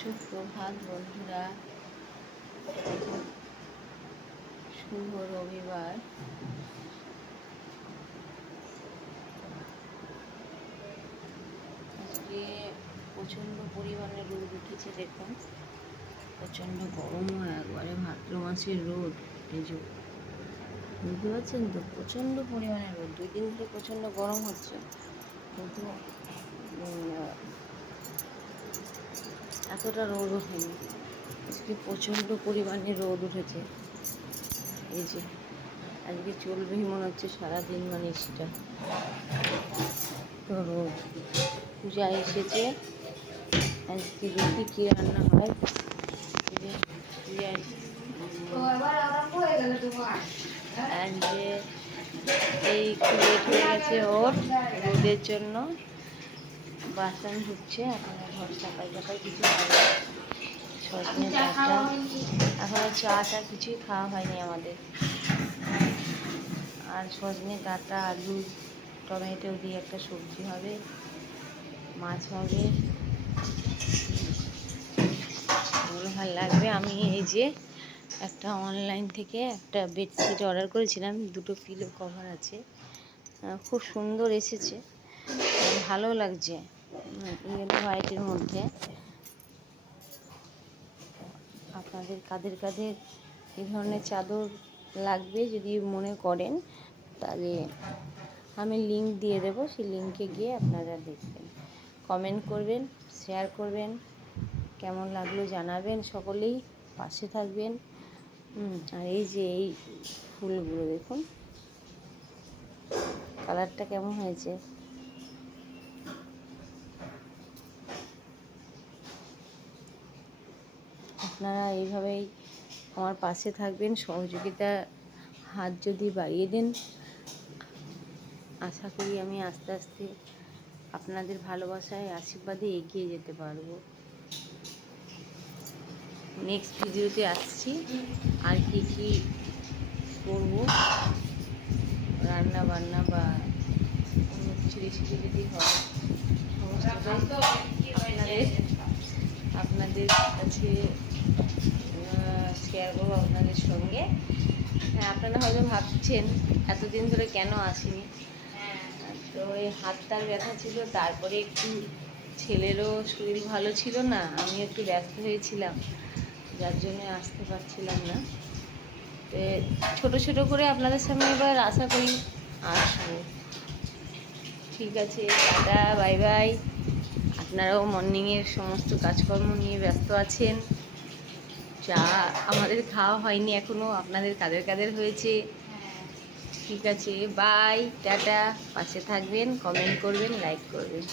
সুপ্রভাত বন্ধুরা, শুভ রবিবার। আজকে প্রচণ্ড পরিমাণে রোদ উঠেছে, দেখুন প্রচণ্ড গরম, একবারে ভাদ্র মাসের রোদ। এই যে বুঝতে পারছেন তো, প্রচণ্ড পরিমাণে রোদ। 2 দিন ধরে প্রচণ্ড গরম হচ্ছে, কিন্তু এতটা রোদ ওঠেনি। আজকে প্রচণ্ড পরিমাণে রোদ উঠেছে। এই যে আজকে চলবেই মনে হচ্ছে সারাদিন, মানে সেটা তো রোদ। পূজা এসেছে, আজকে দেখি কী রান্না হয়। পূজা আজকে এই একটু লেট হয়ে গেছে ওর, রোদের জন্য বাসন ধুচ্ছে। এখন ঘর সকাল সকাল কিছু খাওয়া, সজনে ডাঁটা, এখনও চা কিছুই খাওয়া হয়নি আমাদের। আর সজনে ডাঁটা, আলু, টমেটো দিয়ে একটা সবজি হবে, মাছ হবে, এগুলো ভালো লাগবে। আমি এই যে একটা অনলাইন থেকে একটা বেডশিট অর্ডার করেছিলাম, 2টো পিলো কভার আছে, খুব সুন্দর এসেছে, ভালো লাগছে, ইয়েলো হোয়াইটের মধ্যে। আপনাদের কাদের কাদের এই ধরনের চাদর লাগবে যদি মনে করেন, তাহলে আমি লিংক দিয়ে দেবো, সেই লিংকে গিয়ে আপনারা দেখবেন, কমেন্ট করবেন, শেয়ার করবেন, কেমন লাগলো জানাবেন, সকলেই পাশে থাকবেন। আর এই যে এই ফুলগুলো দেখুন, কালারটা কেমন হয়েছে। আপনারা এইভাবেই আমার পাশে থাকবেন, সহযোগিতা হাত যদি বাড়িয়ে দেন, আশা করি আমি আস্তে আস্তে আপনাদের ভালোবাসায়, আশীর্বাদে এগিয়ে যেতে পারবো। নেক্সট ভিডিওতে আসছি, আর কি কি করব, রান্না বান্না বা অন্য কিছু রেসিপি যদি হয়, সমস্তটাই আপনাদের কাছে শেয়ার করবো, আপনাদের সঙ্গে। হ্যাঁ, আপনারা হয়তো ভাবছেন এতদিন ধরে কেন আসিনি। তো এই হাতটার ব্যথা ছিল, তারপরে একটু ছেলেরও শরীর ভালো ছিল না, আমি একটু ব্যস্ত হয়েছিলাম, যার জন্য আসতে পারছিলাম না। ছোট ছোট করে আপনাদের সামনে এবার আশা করি আসবো। ঠিক আছে, টাটা, বাই বাই। আপনারাও মর্নিংয়ের সমস্ত কাজকর্ম নিয়ে ব্যস্ত আছেন। চা আমাদের খাওয়া হয়নি এখনও, আপনাদের কাদের কাদের হয়েছে। ঠিক আছে, বাই, টাটা। পাশে থাকবেন, কমেন্ট করবেন, লাইক করবেন।